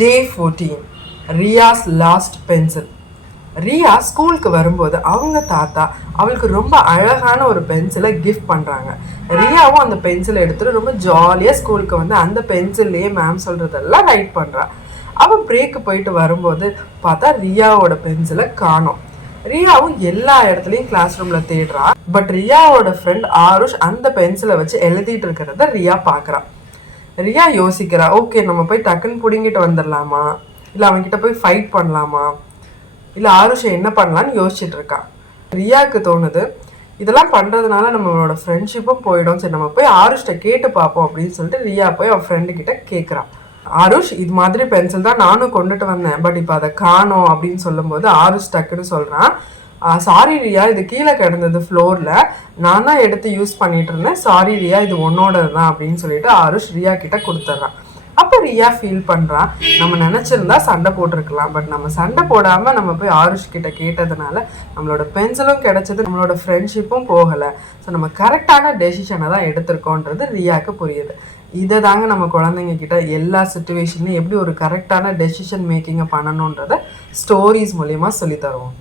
Day 14. Riya's lost pencil. Riya ஸ்கூலுக்கு வரும்போது அவங்க தாத்தா அவளுக்கு ரொம்ப அழகான ஒரு பென்சிலை கிஃப்ட் பண்ணுறாங்க. ரியாவும் அந்த பென்சிலை எடுத்துகிட்டு ரொம்ப ஜாலியாக ஸ்கூலுக்கு வந்து அந்த பென்சில்லையே மேம் சொல்கிறதெல்லாம் ரைட் பண்ணுறா. அவள் பிரேக்கு போயிட்டு வரும்போது பார்த்தா ரியாவோட பென்சிலை காணோம். ரியாவும் எல்லா இடத்துலையும் கிளாஸ் ரூமில் தேடுறா. பட் ரியாவோட ஃப்ரெண்ட் ஆருஷ் அந்த பென்சிலை வச்சு எழுதிட்டு இருக்கிறத ரியா பார்க்குறா. ரியா யோசிக்கிறா, ஓகே நம்ம போய் டக்குன்னு பிடுங்கிட்டு வந்துடலாமா, இல்லை அவன்கிட்ட போய் ஃபைட் பண்ணலாமா, இல்லை ஆருஷை என்ன பண்ணலான்னு யோசிச்சுட்டு இருக்கா. ரியாவுக்கு தோணுது இதெல்லாம் பண்ணுறதுனால நம்மளோட ஃப்ரெண்ட்ஷிப்பும் போயிடும், சரி நம்ம போய் ஆருஷ்கிட்ட கேட்டு பார்ப்போம் அப்படின்னு சொல்லிட்டு ரியா போய் அவன் ஃப்ரெண்டுக்கிட்ட கேட்குறான். ஆருஷ் இது மாதிரி பென்சில் தான் நானும் கொண்டுட்டு வந்தேன், பட் இப்போ அதை காணோம் அப்படின்னு சொல்லும்போது ஆருஷ் டக்குன்னு சொல்கிறான், சாரி ரியா, இது கீழே கிடந்தது ஃப்ளோரில், நான் தான் எடுத்து யூஸ் பண்ணிட்டு இருந்தேன், சாரி ரியா இது உன்னோடது தான் அப்படின்னு சொல்லிட்டு ஆருஷ் ரியா கிட்ட கொடுத்துட்றான். அப்போ ரியா ஃபீல் பண்ணுறான், நம்ம நினச்சிருந்தா சண்டை போட்டிருக்கலாம், பட் நம்ம சண்டை போடாமல் நம்ம போய் ஆருஷ் கிட்ட கேட்டதுனால நம்மளோட பென்சிலும் கிடைச்சது, நம்மளோட ஃப்ரெண்ட்ஷிப்பும் போகலை. ஸோ நம்ம கரெக்டான டெசிஷனை தான் எடுத்திருக்கோன்றது ரியாவுக்கு புரியுது. இதை தாங்க நம்ம குழந்தைங்க கிட்ட எல்லா சுச்சுவேஷன்லையும் எப்படி ஒரு கரெக்டான டெசிஷன் மேக்கிங்கை பண்ணணுன்றதை ஸ்டோரிஸ் மூலியமாக சொல்லி தருவோம்.